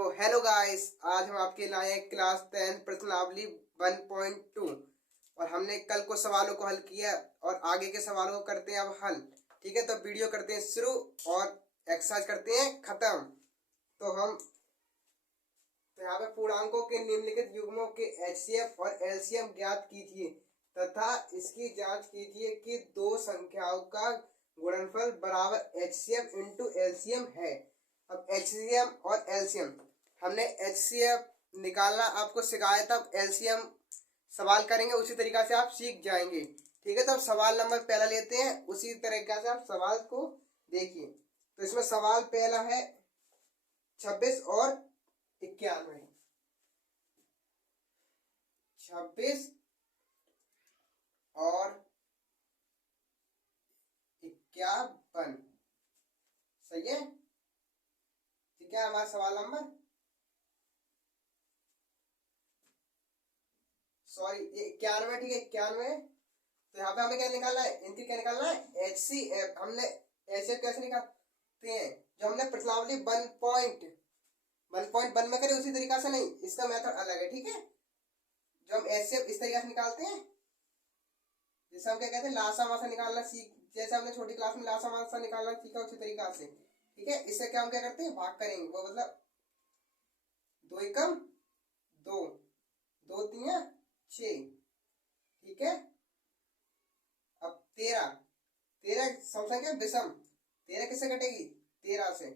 तो hello guys, आज हम आपके लाए हैं क्लास 10 प्रश्नावली 1.2 और हमने कल को सवालों को हल किया और आगे के सवालों को करते हैं अब हल। ठीक है, तो वीडियो करते हैं शुरू और एक्सरसाइज करते हैं खत्म। तो यहाँ पे पूर्णांकों के निम्नलिखित युग्मों के एचसीएफ और एलसीएम ज्ञात कीजिए तथा इसकी जांच कीजिए कि दो संख्याओं का गुणनफल बराबर एचसीएफ इंटू एलसीएम है। अब एचसीएम और एलसीएम हमने एचसीएफ निकालना आपको सिखाया था, अब एलसीएम सवाल करेंगे, उसी तरीका से आप सीख जाएंगे। ठीक है, तो अब सवाल नंबर पहला लेते हैं, उसी तरीके से आप सवाल को देखिए। तो इसमें सवाल पहला है 26 और 91। 26 और 51 सही है। ठीक है, हमारा सवाल नंबर सॉरी 91। ठीक है, 91। तो यहाँ पे हमें क्या निकालना है, इनकी क्या निकालना है, एचसीएफ। हमने एचसीएफ कैसे निकालते हैं, जो हमने प्रश्नावली 1.1 में करें उसी तरीका से नहीं, इसका मेथड अलग है। ठीक है, जो हम एचसीएफ इस तरीके से निकालते हैं, जैसे हम क्या कहते हैं लासा मासा निकालना सीख, जैसे हमने छोटी क्लास में लासा मासा निकालना सीखा उसी तरीका से। ठीक है, इससे क्या हम क्या करते हैं, भाग करेंगे, वो मतलब 2 एकम 2, 2 3 6। ठीक है, अब 13 समसंख्या विषम, 13 किससे कटेगी, 13 से।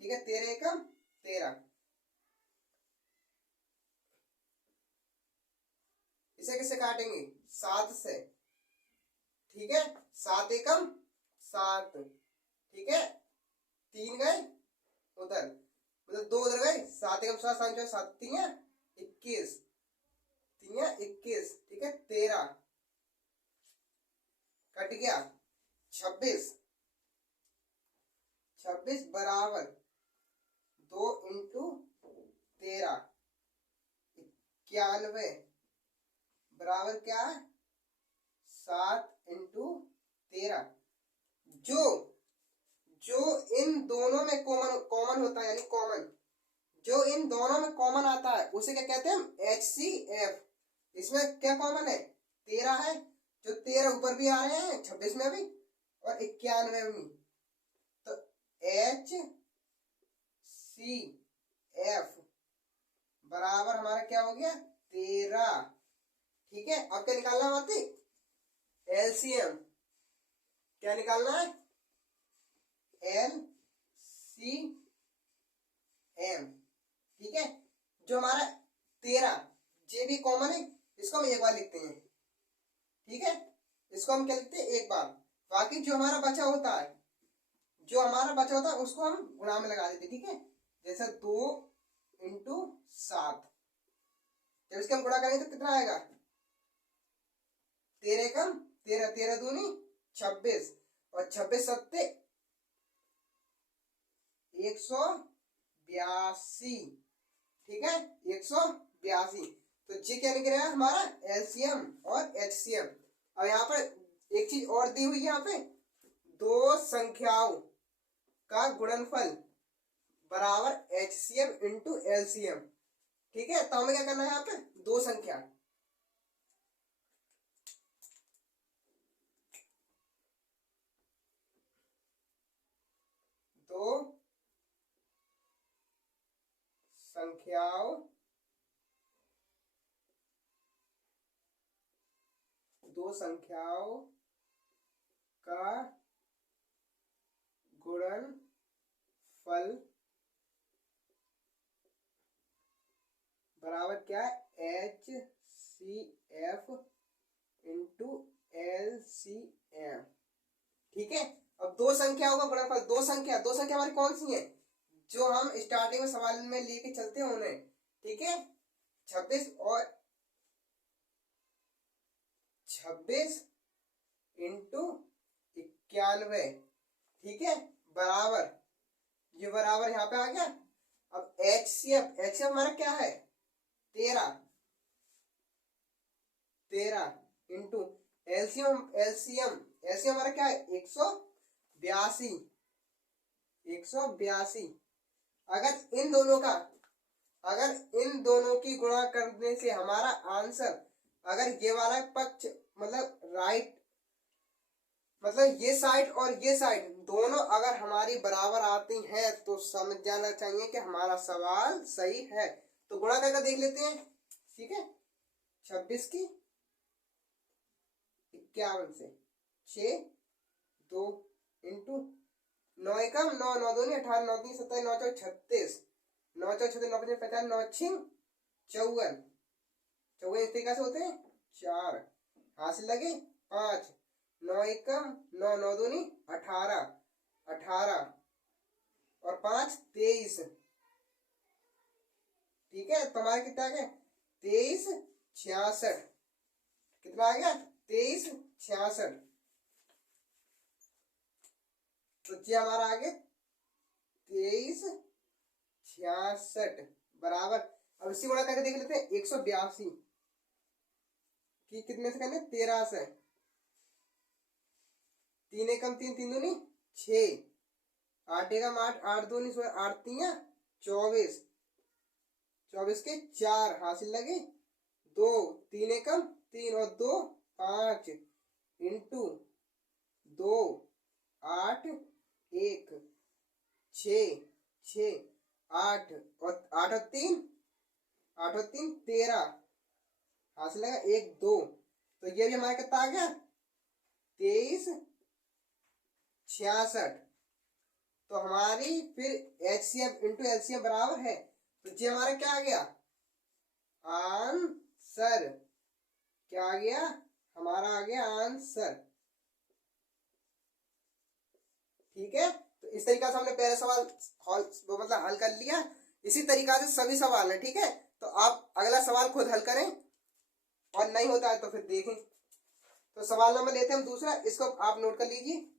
ठीक है, 13 एकम 13, इसे किससे काटेंगे, 7 से। ठीक है, 7 एकम 7। ठीक है, 3 गए उधर, मतलब 2 उधर गए, 7 एकम 7, 7 7 3 21, 3 21। ठीक है, 13 कट गया, 26 बराबर 2 इंटू 13, 91 बराबर क्या है, 7 इंटू 13। जो इन दोनों में कॉमन होता है, यानी कॉमन, जो इन दोनों में कॉमन आता है उसे क्या कहते हैं हम, एचसीएफ। इसमें क्या कॉमन है, 13 है, जो 13 ऊपर भी आ रहे हैं 26 में भी और 91 में भी, तो एचसीएफ बराबर हमारा क्या हो गया, 13। ठीक है, अब क्या निकालना है, एलसीएम। क्या निकालना है, एलसीएम। ठीक है, जो हमारा 13 जे भी कॉमन है, इसको हम एक बार लिखते हैं। ठीक है, इसको हम क्या लिखते हैं, एक बार। बाकी जो हमारा बचा होता है उसको हम गुणा में लगा देते हैं। ठीक है, जैसे 2 इंटू 7, जब इसके हम गुणा करेंगे तो कितना आएगा, 13 कम 13, 13 दूनी 26 और 26 सत्ते 182। ठीक है, 182। तो जी क्या निकल रहा है हमारा, एलसीएम और एचसीएम। अब यहाँ पर एक चीज और दी हुई है, यहाँ पे दो संख्याओं का गुणनफल बराबर एचसीएम इंटू एलसीएम। ठीक है, तो हमें क्या करना है, यहाँ पे दो संख्या, दो संख्याओं का गुणनफल बराबर क्या है, एचसीएफ इंटू एलसीएम। ठीक है, अब दो संख्याओं का गुणनफल, दो संख्या हमारी कौन सी है, जो हम स्टार्टिंग में सवाल में लेके चलते हैं उन्हें। ठीक है, 26 इंटू 91। ठीक है, बराबर, ये बराबर यहाँ पे आ गया। अब एचसीएफ हमारा क्या है, 13 इंटू एलसीएम हमारा क्या है, 182। अगर इन दोनों का अगर इन दोनों की गुणा करने से हमारा आंसर, अगर ये वाला पक्ष मतलब राइट, मतलब ये साइड और ये साइड दोनों अगर हमारी बराबर आती हैं तो समझ जाना चाहिए कि हमारा सवाल सही है। तो गुणा करके देख लेते हैं। ठीक है, 26 की 51 से 6 2 इंटू 9 एकम 9 9 दूनी 18 9 3 27 9 4 36 9 4 36 9 5 50 9 6 54 54 इस तरीके से होते हैं 4 हाथ से लगे 5 9 एकम 9 9 दूनी 18 18 और 5 23। ठीक है, तो हमारा कितना आ गया 23 66। कितना आ गया 23 66। तो जी हमारा आ गया 23 66 बराबर। अब इसी गुणा करके देख लेते हैं 182 की कितने से करने 13 से। 3 एकम 3 3 दूनी 6 8 एकम 8 8 दूनी 8 3 24 24 के 4 हासिल लगे 2 3 एकम 3 और 2 5 इंटू 2 8 1 6 6 8 और 8 और 3 8 और 3 13 हासिल लगा 1 2। तो ये भी हमारा कितना आ गया 23 66। तो हमारी फिर HCF इंटू LCM बराबर है। तो ये हमारा क्या आ गया आंसर। क्या आ गया हमारा आ गया आंसर। ठीक है, तो इस तरीके से हमने पहले सवाल मतलब हल कर लिया। इसी तरीका से सभी सवाल है। ठीक है, तो आप अगला सवाल खुद हल करें और नहीं होता है तो फिर देखें। तो सवाल नंबर लेते हैं हम दूसरा, इसको आप नोट कर लीजिए।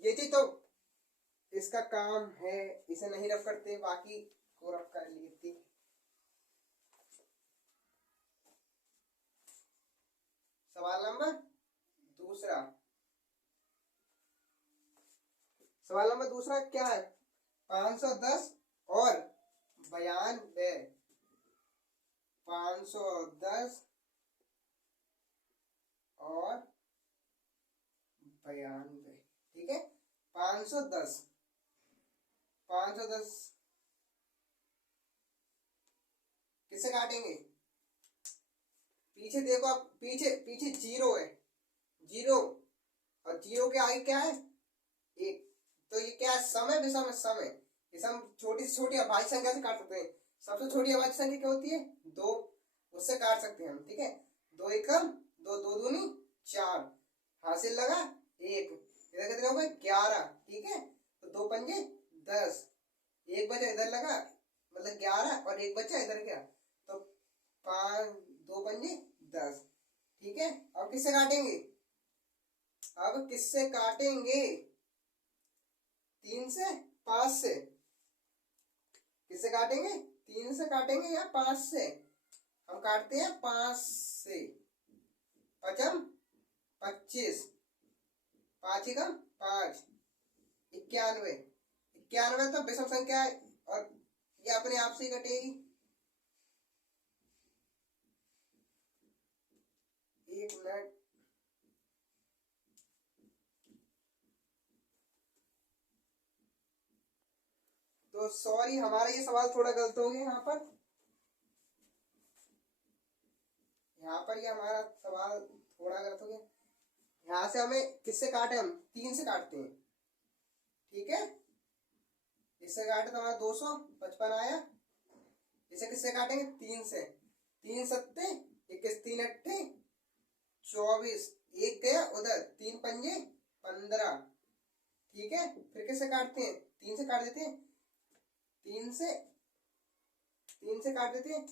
ये चीज तो इसका काम है, इसे नहीं रफ करते, बाकी को रफ कर लीजिए। सवाल नंबर दूसरा, सवाल नंबर दूसरा क्या है 510 और 92। 510 और 92। ठीक है, 510 510 किससे काटेंगे। पीछे देखो आप, पीछे पीछे 0 है, 0 और 0 के आगे क्या है 1। तो ये क्या है समय विषम समय। इसे हम छोटी से छोटी अभाज्य संख्या से काट सकते हैं। सबसे छोटी अभाज्य संख्या क्या होती है 2, उससे काट सकते हैं हम। ठीक है, 2 एकम 2 2 दूनी 4 हासिल लगा 1। इधर कितने हो गए 11। ठीक है, तो 2 पंजे 10, 1 बचा इधर लगा मतलब 11 और 1 बचा इधर गया तो 5 2 पंजे 10। ठीक है, अब किससे काटेंगे, अब किससे काटेंगे 3 से 5 से। किससे काटेंगे 3 से काटेंगे या 5 से। हम काटते हैं 5 से। 5 25 5 एकम 5 91। 91 तो विषम संख्या है और ये अपने आप से ही कटेगी। एक मिनट, तो सॉरी हमारा ये सवाल थोड़ा गलत हो गया यहाँ पर। यहाँ पर ये हमारा सवाल थोड़ा गलत हो गया। यहाँ से हमें किससे काटे, हम 3 से काटते हैं। ठीक है, इससे काटे तो हमारा 255 आया। इसे किससे काटेंगे 3 से। 3 सत्ते 21 3 अट्ठे 24, 1 गया उधर 3 पंजे 15। ठीक है, फिर किससे काटते हैं 3 से काट देते हैं। 3 से काट देते हैं।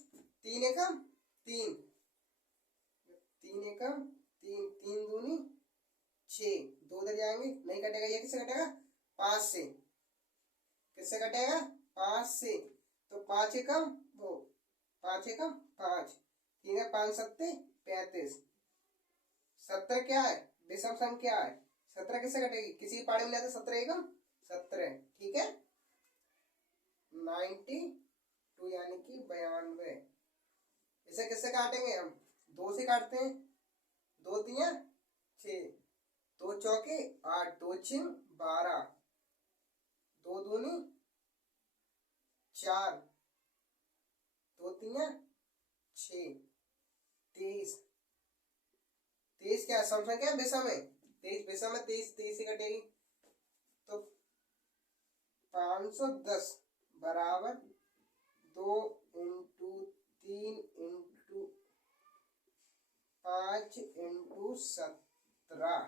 3 एकम 3 3 एकम 3 3 दूनी 6 2 उधर जाएंगे नहीं कटेगा। ये किससे कटेगा 5 से। किससे कटेगा 5 से। तो 5 एकम वो 5 एकम 5 3 5 सत्ते 35। 70 क्या है विषम संख्या है। 17 किससे कटेगी, किसी पारी में लिया था 17 एकम 17, ठीक है। 92 यानी कि 92। इसे किससे काटेंगे हम, 2 से काटते हैं, 2 तिया 6, 2 चौके 8, 2 छिंग 12, 2 दूनी 4, 2 तिया 6, 23। 23 क्या सम संख्या है विषम है, 23 विषम में 23 से कटेगी तो 510 बराबर 2 इंटू 3 इंटू 5 इंटू 17,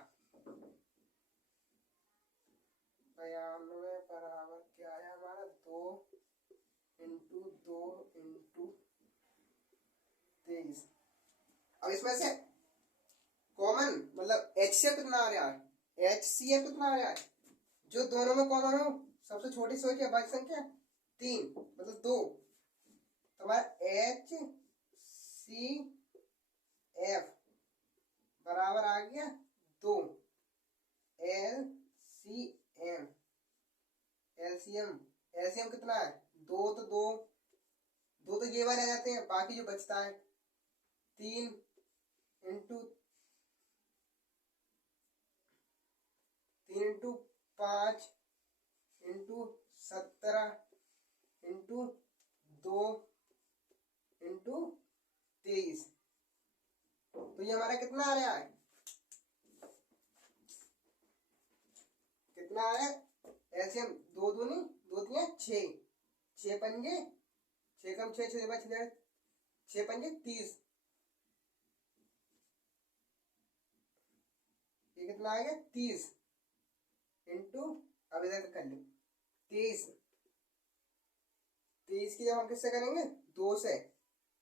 92 बराबर क्या है हमारा 2 इंटू 2 इंटू 23। अब इसमें से कॉमन मतलब एचसीएफ कितना आ रहा है, एचसीएफ कितना आ रहा है, जो दोनों में कॉमन हो सबसे छोटी सोच है बाकी संख्या 3 मतलब 2, तो हमारा एच सी एफ बराबर आ गया 2, L C M, LCM, LCM कितना है 2, तो 2 तो ये वाले आ जाते हैं, बाकी जो बचता है 3 इंटू 5 इंटू 17 इंटू 2 इंटू 23, तो ये हमारा कितना आ रहा है, कितना आ रहा है एलसीएम 2 दूनी 2 तिया 6, 6 पंजे 6 कम 6 6 6 पंजे 30, ये कितना आ गया 30 इंटू, अब इधर कर लो 23 की जब हम किससे करेंगे 2 से,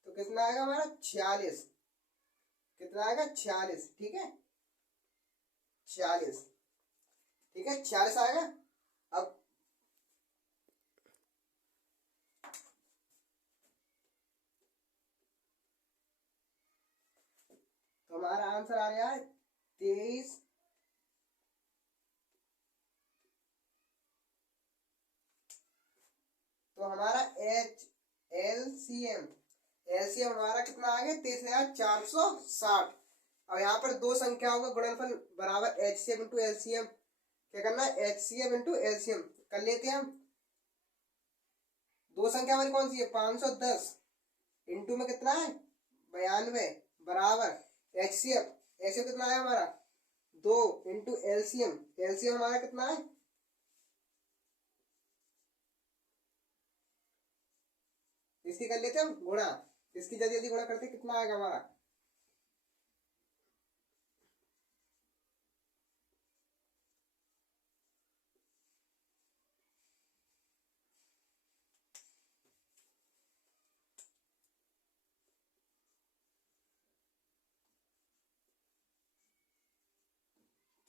तो कितना आएगा हमारा 46, कितना आएगा 46, ठीक है 46, ठीक है 46 आएगा। अब तो हमारा आंसर आ रहा है 23, तो हमारा एच एलसीएम हमारा कितना आ गया 23,460। अब यहाँ पर दो संख्याओं का गुणनफल बराबर एचसीएफ इंटू एलसीएम, क्या करना है एचसीएफ इंटू एलसीएम कर लेते हैं हम। दो संख्या हमारी कौन सी है 510 इंटू में कितना है 92 बराबर एचसीएफ, एचसीएफ कितना है हमारा 2 इंटू एलसीएम, एलसीएम हमारा कितना है इसकी कर लेते हैं हम गुणा, इसकी जल्दी जल्दी गुणा करते कितना आएगा हमारा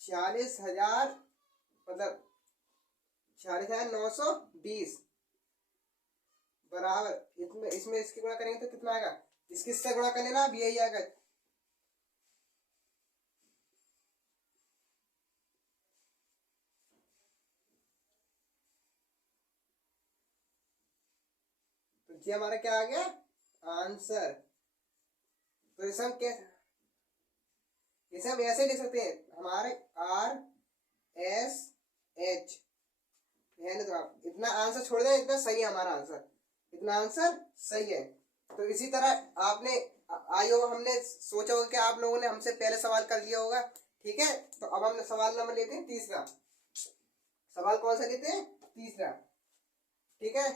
40,000 मतलब 40,920 बराबर इसमें इसमें इसकी गुणा करेंगे तो कितना आएगा, इसकी इससे गुणा कर लेना अब यही आएगा। तो ये हमारा क्या आ गया आंसर। तो इसे हम कैसे, इसे हम ऐसे लिख सकते हैं हमारे आर एस एच, तो आप इतना आंसर छोड़ दें, इतना सही है हमारा आंसर, इतना आंसर सही है। तो इसी तरह आपने आई होगा, हमने सोचा होगा कि आप लोगों ने हमसे पहले सवाल कर लिया होगा, ठीक है। तो अब हम सवाल नंबर लेते हैं तीसरा, सवाल कौन सा लेते हैं तीसरा, ठीक है।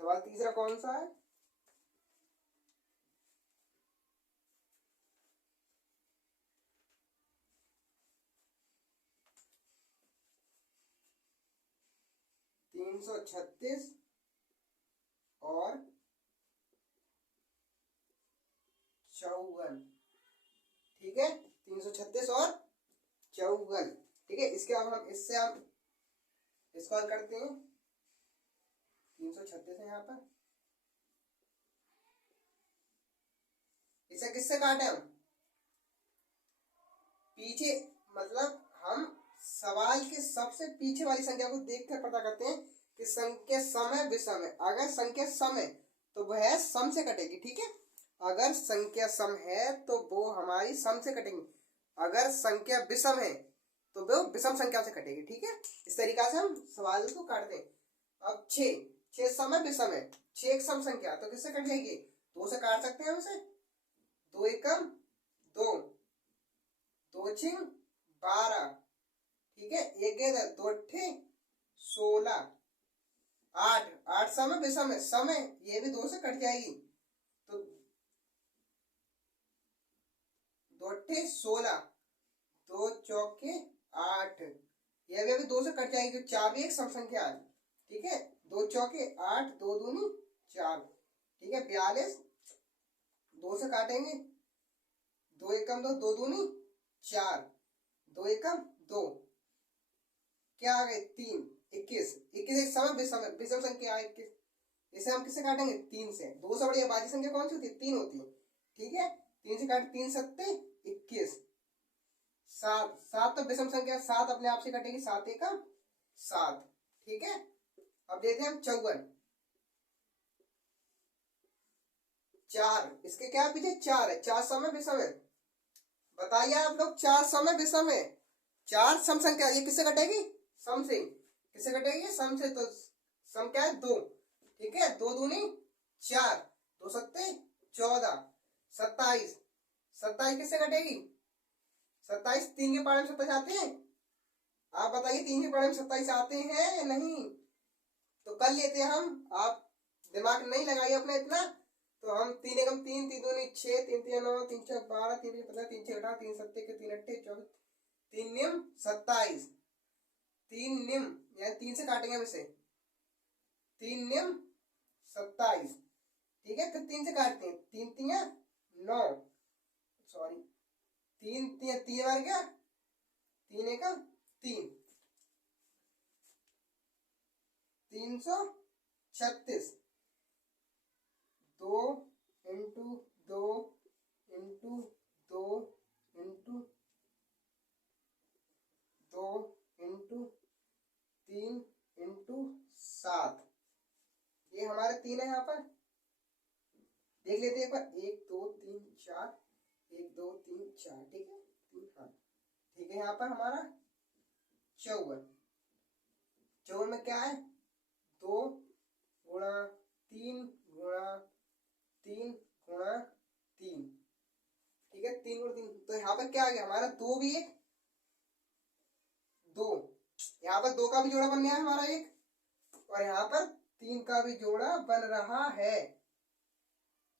सवाल तीसरा कौन सा है, तीन 336 और 54। ठीक है, 336 और 54। ठीक है, इसके अब हम इससे हम इसको हल करते हैं। 336 है यहाँ पर, इसे किससे काटे हम? पीछे, मतलब हम सवाल के सबसे पीछे वाली संख्या को देखकर पता करते हैं कि संख्या सम है विषम है। अगर संख्या सम है तो वह सम से कटेगी। ठीक है, अगर संख्या सम है तो वो हमारी सम से कटेगी, अगर संख्या विषम है तो वो विषम संख्या से कटेगी। ठीक है, इस तरीका से हम सवाल को काटते हैं। अब 6 सम है विषम है, 6 एक सम संख्या, तो किससे कट जाएगी? 2 से काट सकते हैं हम इसे। 2 एकम 2, 2 छिंग 12। ठीक है, एक 2 अट्ठे 16। 8 सम है विषम है, सम है, ये भी 2 से कट जाएगी, तो 2 अट्ठे 16, 2 चौके 8, यह भी अभी 2 से कट जाएगी, 4 भी एक सम संख्या है। ठीक है, 2 चौके 8, 2 दूनी 4। ठीक है, 42, 2 से काटेंगे, 2 एकम 2, 2 दूनी 4, 2 एकम 2, क्या आ गए 3, 21। 21 एक सम विषम संख्या 21, इसे हम किससे काटेंगे? 3 से। 2 से बड़ी बाकी संख्या कौन सी होती है? 3 होती है। ठीक है, 3 से काट, 3 सत्ते 21। 7 तो विषम संख्या, 7 अपने आप से कटेगी, 7 एकम 7। ठीक है, अब देते हैं हम 54। 4, इसके क्या पीछे 4 है, 4 सम है विषम है? बताइए आप लोग, 4 सम है विषम है? 4 सम संख्या, ये किससे कटेगी? सम से। किससे कटेगी? सम से। तो सम क्या है? 2। ठीक है, 2 दूनी 4, 2 सत्ते 14, 27। 27 किससे कटेगी? 27 3 के पारे में 27 आते हैं? आप बताइए, 3 के पारे में 27 आते हैं या नहीं? तो कर लेते हैं हम, आप दिमाग नहीं लगाइए अपना इतना। तो हम 3 एकम 3, 3 दूनी 6, 3 3 9, 3 6 12, 3 5 15, 3 6 18, 3 सत्ते के 3 अट्ठे 24, 3 निम 27। 3 निम यानी 3 से काटेंगे हम इसे, 3 निम 27। ठीक है, फिर 3 से काटते हैं, 3 तिया 9, सॉरी 3 तिया 3 बार क्या, 3 एकम 3, 336। 2 into 2 into 2 into 2 into 3 into 7, ये हमारे 3 है। यहाँ पर देख लेते हैं एक बार, 1 2 3 4, 1 2 3 4। ठीक है, 3, हाँ ठीक है। यहाँ पर हमारा 54 में क्या है? 2 गुणा 3 गुणा 3 गुणा 3। ठीक है, 3 गुणा 3, तो यहाँ पर क्या आ गया हमारा? 2 भी एक 2, यहाँ पर 2 का भी जोड़ा बन गया है हमारा एक, और यहाँ पर 3 का भी जोड़ा बन रहा है।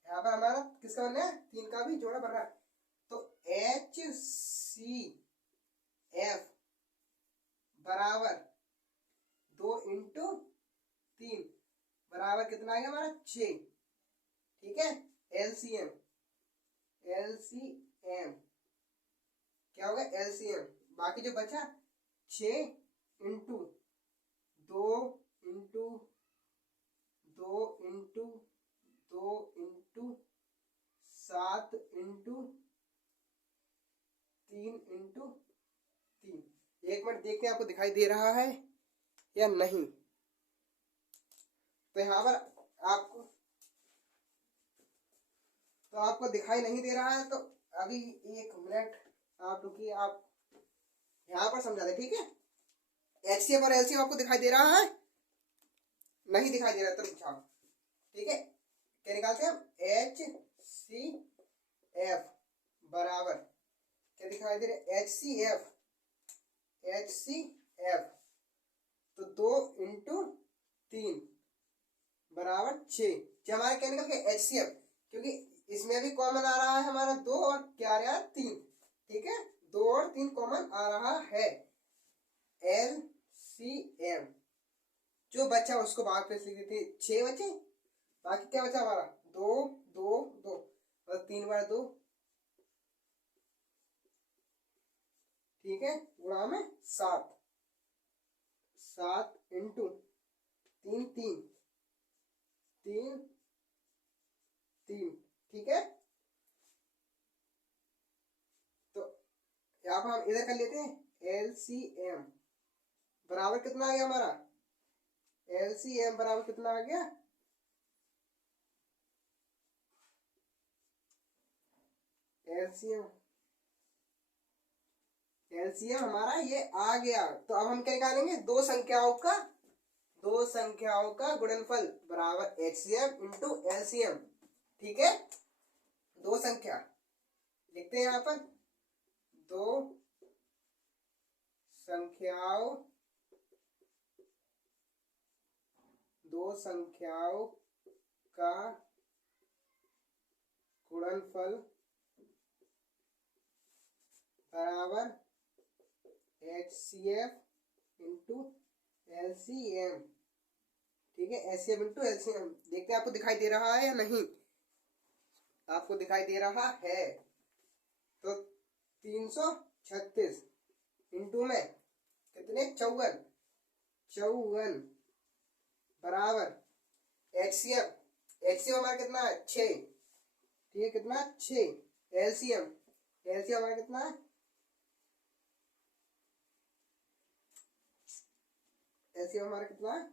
यहाँ पर हमारा किसका बन रहा है? 3 का भी जोड़ा बन रहा है। तो HCF बराबर 2 इंटू 3 बराबर कितना आ गया हमारा? 6। ठीक है, LCM क्या होगा? LCM, बाकी जो बचा 6 into 2 into 2 into 2 into 7 into 3 into 3। एक मिनट देखते हैं आपको दिखाई दे रहा है या नहीं। तो यहाँ पर आपको दिखाई नहीं दे रहा है, तो अभी 1 मिनट आप रुकिए, आप यहाँ पर समझा दे। ठीक है, HCF और LCM आपको दिखाई दे रहा है? नहीं दिखाई दे रहा तो लिखा। ठीक है, क्या निकालते हैं हम? HCF बराबर क्या दिखाई दे रहा है? HCF तो 2 इंटू 3 बराबर 6। हमारा क्या निकल गया? HCF, क्योंकि इसमें भी कॉमन आ रहा है हमारा 2 और क्या आ रहा है? 3। ठीक है, 2 और 3 कॉमन आ रहा है। LCM जो बचा उसको भाग पे लिख देते, 6 बचे, बाकी क्या बचा हमारा? 2 2 2। और 3 बार 2, ठीक है, गुणा में 7, 7 इंटू 3, 3, 3, 3, ठीक है। तो यहाँ पर हम इधर कर लेते हैं LCM बराबर कितना आ गया हमारा, LCM बराबर कितना आ गया, LCM हमारा ये आ गया। तो अब हम क्या निकालेंगे, दो संख्याओं का गुणनफल बराबर HCF इंटू LCM, ठीक है। दो संख्या लिखते हैं यहाँ पर, दो संख्याओं का गुणनफल बराबर HCF इंटू LCM, ठीक है। HCF इंटू LCM देखते हैं आपको दिखाई दे रहा है या नहीं, आपको दिखाई दे रहा है। तो 336 इंटू में कितने, 54 बराबर HCF हमारा कितना है, 6, ठीक है, कितना 6। LCM हमारा कितना है, LCM हमारा कितना है,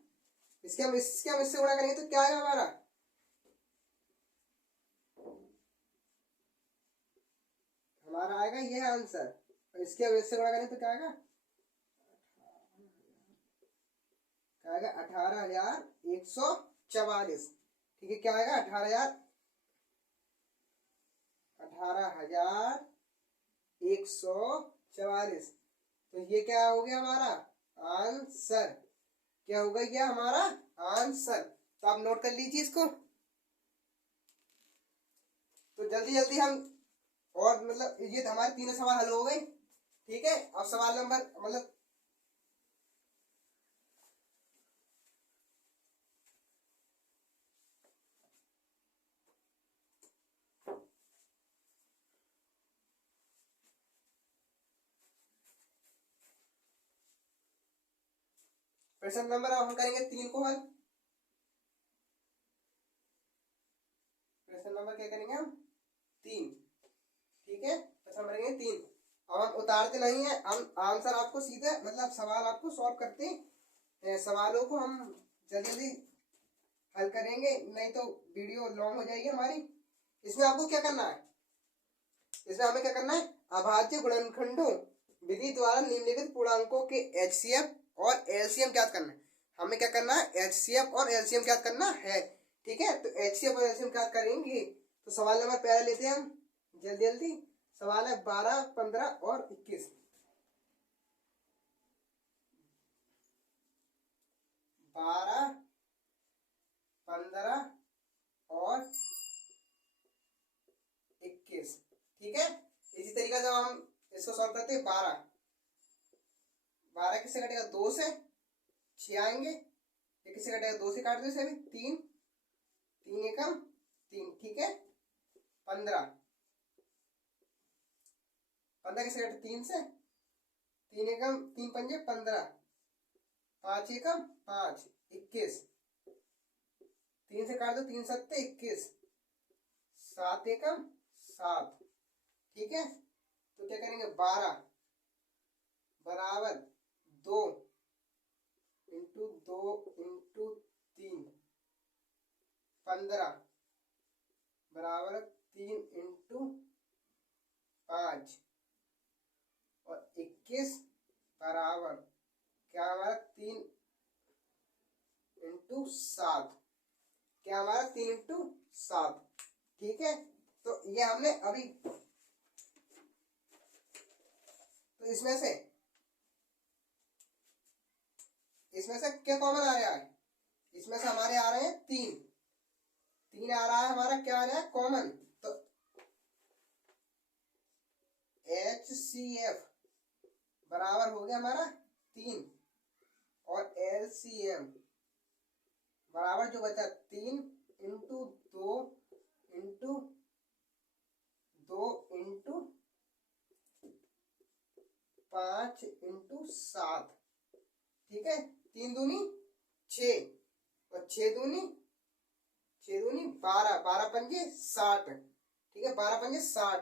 इसके हम इससे गुणा करेंगे तो क्या आएगा हमारा, हमारा आएगा ये आंसर। और इसके हम इससे गुणा करेंगे तो क्या आएगा, 18,144, ठीक है। क्या आएगा, 18,144। तो ये क्या हो गया हमारा आंसर, क्या होगा ये हमारा आंसर। तो आप नोट कर लीजिए इसको। तो जल्दी जल्दी हम, और मतलब ये हमारे तीनों सवाल हल हो गए, ठीक है। अब सवाल नंबर मतलब प्रश्न नंबर, अब हम करेंगे 3 को हल। प्रश्न नंबर क्या करेंगे हम, 3, ठीक है। प्रश्न नंबर करेंगे 3। अब हम उतारते नहीं है, हम आंसर आपको सीधे मतलब सवाल आपको सॉल्व करते हैं, सवालों को हम जल्दी जल्दी हल करेंगे, नहीं तो वीडियो लॉन्ग हो जाएगी हमारी। इसमें आपको क्या करना है, इसमें हमें क्या करना है, अभाज्य गुणनखंडों विधि द्वारा निम्नलिखित पूर्णांकों के HCF और LCM ज्ञात करना है। हमें क्या करना है, HCF और LCM ज्ञात करना है, ठीक है। तो HCF और LCM ज्ञात करेंगे। तो सवाल नंबर पहला लेते हैं हम जल्दी जल्दी। सवाल है 12, 15 और 21। 12, 15 और 21, ठीक है। इसी तरीका से हम इसको सॉल्व करते हैं। 12 किससे कटेगा, 2 से, 6 आएंगे। ये किससे कटेगा, 2 से काट दो इसे भी, 3, 3 एकम 3, ठीक है। 15 किससे कटे, 3 से, 3 एकम 3 पंजे 15, 5 एकम 5, 21, 3 से काट दो, 3 सत्ते 21, 7 एकम 7, ठीक है। तो क्या करेंगे, 12 बराबर 2 इंटू 2 इंटू 3, 15 बराबर 3 इंटू 5 और 21 बराबर क्या हमारा 3 इंटू 7, क्या हमारा 3 इंटू 7, ठीक है। तो ये हमने अभी, तो इसमें से क्या कॉमन आ रहा है, इसमें से हमारे आ रहे हैं 3 आ रहा है हमारा, क्या आ रहा है कॉमन। तो HCF बराबर हो गया हमारा 3 और LCM बराबर जो बचा 3 इंटू 2 इंटू 2 × 5 × 7, ठीक है। 3 दूनी 6 और 6 दूनी 12, 12×5 = 60, ठीक है। 12×5 = 60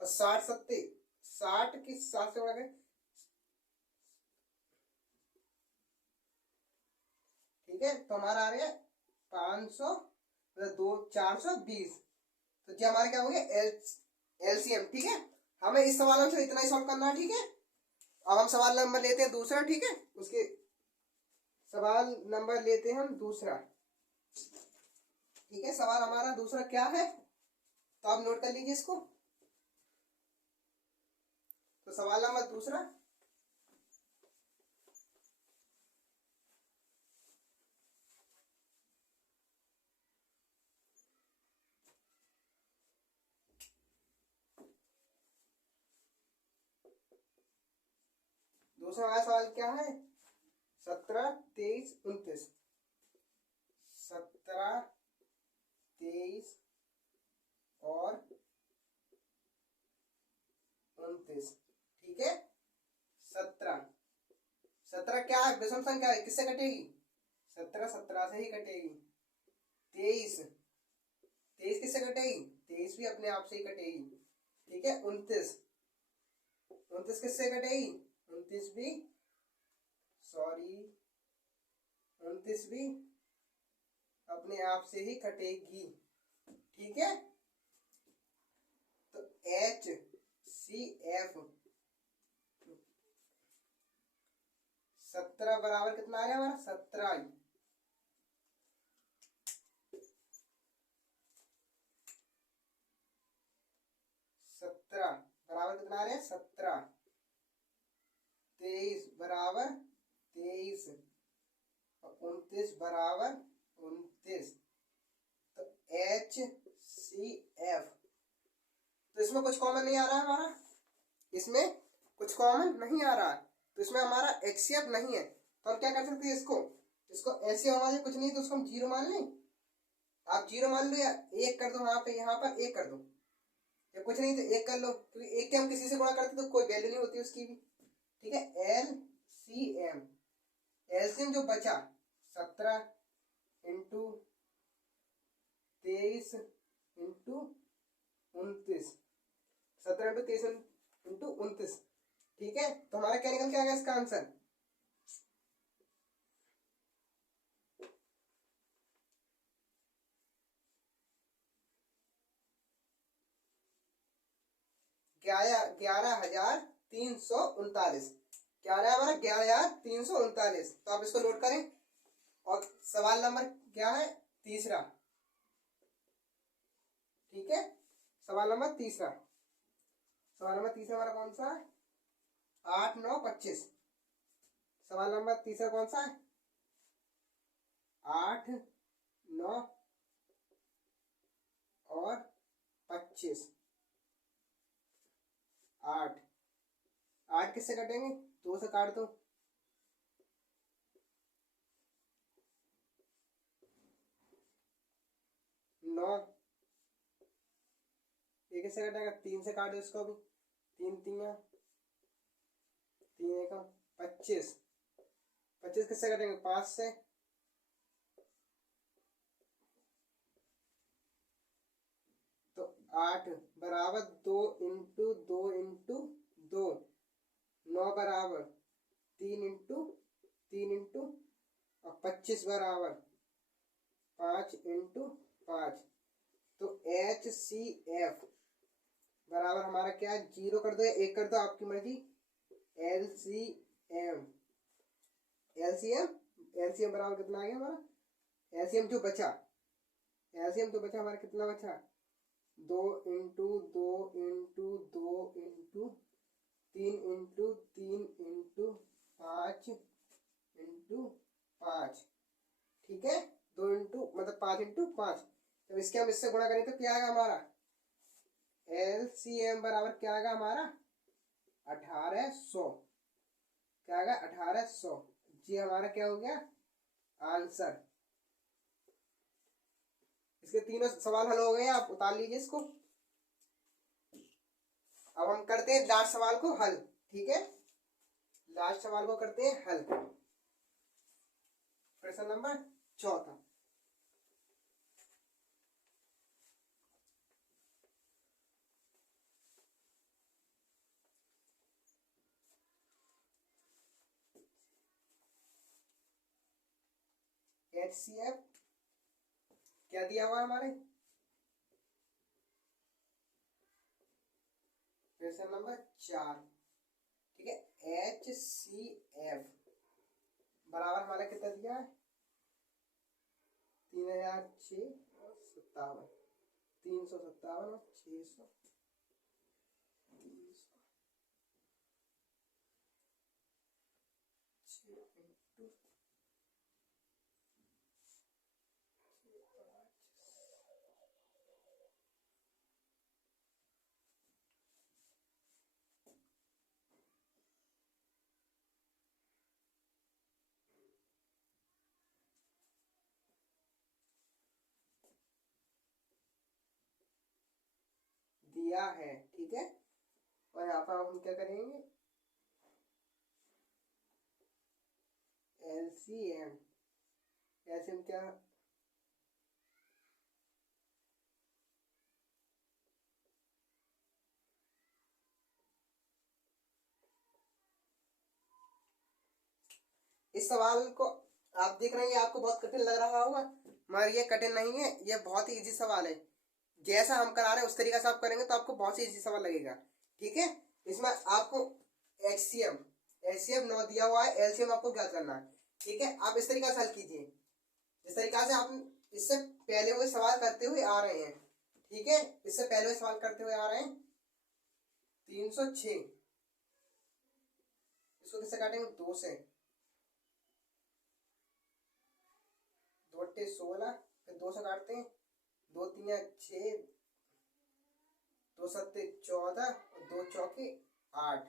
और 60 60 की 7 से बड़ा है, ठीक है। तो हमारा आ गया 500 2 420। तो जी हमारा क्या हो गया एलसीएम, ठीक है। हमें इस सवाल में इतना ही सॉल्व करना है, ठीक है। अब हम सवाल नंबर लेते हैं दूसरा, ठीक है। उसके सवाल नंबर लेते हैं हम दूसरा, ठीक है। सवाल हमारा दूसरा क्या है, तो आप नोट कर लीजिए इसको। तो सवाल नंबर दूसरा, दूसरा हमारा सवाल क्या है, 17 23 29, 17 23 और 29, ठीक है। 17 क्या है, विषम संख्या है, किससे कटेगी, 17 17 से ही कटेगी। 23 किससे कटेगी, 23 भी अपने आप से ही कटेगी, ठीक है। 29 किससे कटेगी, 29 भी अपने आप से ही कटेगी, ठीक है। तो HCF 17 बराबर कितना आ गया हमारा, 17। 17 बराबर कितना आ रहा है, 17। 23 बराबर 23 और 29 बराबर 29। तो HCF, तो इसमें कुछ कॉमन नहीं आ रहा है हमारा, इसमें कुछ कॉमन नहीं आ रहा है, तो इसमें हमारा HCF नहीं है। तो हम क्या कर सकते हैं, इसको ऐसे हमारे कुछ नहीं, तो उसको हम 0 मान लें। आप 0 मान लो या 1 कर दो, यहाँ पर 1 कर दो, या कुछ नहीं तो 1 कर लो, क्योंकि 1 के हम किसी से गुणा करते तो कोई वैल्यू नहीं होती उसकी भी, ठीक है। एलसीएम जो बचा 17 × 23 × 29, 17 × 23 × 29, ठीक है। तो हमारा क्या निकल के आ गया इसका आंसर, ग्यारह हजार 339, क्या रहा है हमारा 11,339। तो आप इसको नोट करें। और सवाल नंबर क्या है, तीसरा, ठीक है। सवाल नंबर तीसरा हमारा कौन सा है, 8 9 25। सवाल नंबर तीसरा कौन सा है, 8 9 और 25। 8 किससे कटेंगे, 2 से काट दो, 9 ये किससे कटेगा, 3 से काट दो इसको भी, 3 3 3 1 25 किससे कटेंगे, 5 से। तो 8 बराबर 2 × 2 × 2, 9 बराबर 3 × 3 × और 25 बराबर 5 × 5। तो HCF बराबर हमारा क्या है, 0 कर दो या 1 कर दो, आपकी मर्जी। एलसीएम बराबर कितना आ गया हमारा, एलसीएम जो बचा हमारा कितना बचा, 2 × 2 × 2 × 3 × 3 × 5 × 5, ठीक है। 2 मतलब 5 × 5। जब इसके हम इससे गुणा करें तो क्या आएगा हमारा, एलसीएम बराबर क्या आएगा हमारा, 1800। क्या आएगा, 1800। जी हमारा क्या हो गया आंसर। इसके तीनों सवाल हल हो गए, आप उतार लीजिए इसको। करते हैं लास्ट सवाल को हल। ठीक है, लास्ट सवाल को करते हैं हल। प्रश्न नंबर 4। HCF क्या दिया हुआ है हमारे, प्रश्न नंबर 4। ठीक है, HCF बराबर हमारा कितना दिया है, 3657, 357 और 600, दिया है। ठीक है, और यहाँ पर हम क्या करेंगे, LCM, LCM क्या, इस सवाल को आप देख रहे हैं, आपको बहुत कठिन लग रहा होगा, मगर ये कठिन नहीं है, ये बहुत ही इजी सवाल है। जैसा हम करा रहे हैं उस तरीके से आप करेंगे तो आपको बहुत ही इजी सवाल लगेगा। ठीक है, इसमें आपको HCF 9 दिया हुआ है, LCM आपको ज्ञात करना है। ठीक है, आप इस तरीके से हल कीजिए जिस तरीका से आप इससे पहले हुए सवाल करते हुए आ रहे हैं। ठीक है, इससे पहले हुए सवाल करते हुए आ रहे हैं। 306 इसको किससे काटेंगे, 2 से, 2 × 16, फिर 2 से काटते हैं, 2 × 3 = 6, 2 × 7 = 14 और 2 × 4 = 8।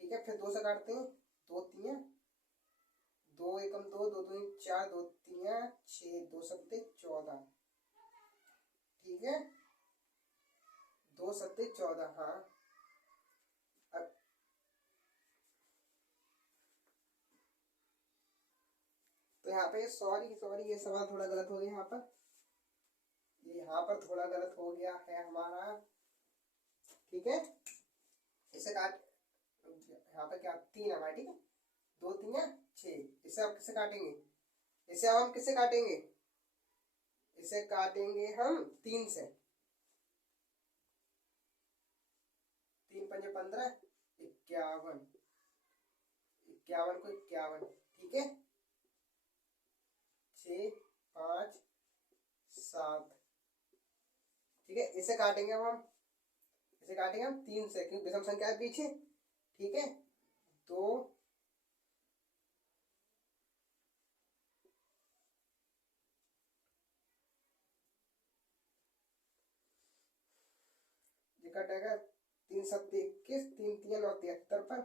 ठीक है, फिर 2 से काटते हैं, 2 × 3 = 2 × 1 = 2, 2 × 2 = 4, 2 × 3 = 6, 2 × 7 = 14। ठीक है, 2 × 7 = 14। हाँ, अब तो यहाँ पे सॉरी ये सवाल थोड़ा गलत हो गया, यहाँ पर थोड़ा गलत हो गया है हमारा। ठीक है, इसे काट, यहाँ पे क्या 3 है हमारा। ठीक है, 2 × 3 = 6, इसे आप किससे काटेंगे, इसे अब हम किससे काटेंगे, इसे काटेंगे हम 3 से, 3 × 5 = 15, 51, 51 को 51। ठीक है, 6, 5, 7। ठीक है, इसे काटेंगे हम 3 से, क्योंकि विषम संख्या है पीछे। ठीक है, 2, ये कटेगा 3 × 7 = 21, 3 × 3 = 9, 73 पर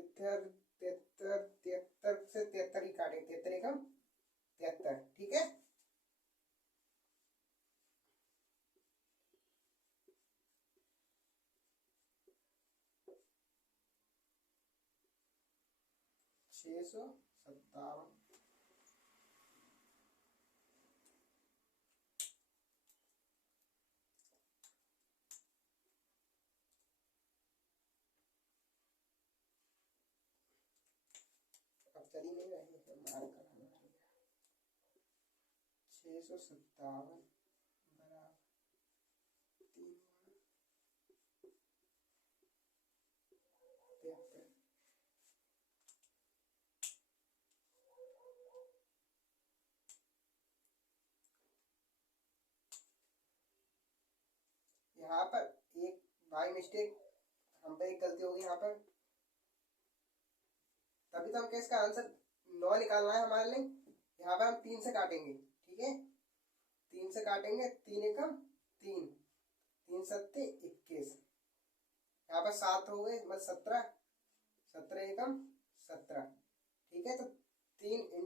73 से 73 ही काटेंगे, 73 × 73। ठीक है, छः सौ 57। अब चल ही नहीं रहे हैं, मार कर 657 बराबर 3 73। यहाँ पर एक बाई मिस्टेक हम पे एक गलती होगी यहाँ पर, तभी तो हम इसका आंसर 9 निकालना है हमारे लिए। यहाँ पर हम 3 से काटेंगे। ठीक है, 3 से काटेंगे, 3 एकम 3, 3 सत्ते 21, यहाँ पर 7 हो गए, मतलब 17, 17 एकम 17। ठीक है, तो 3 ×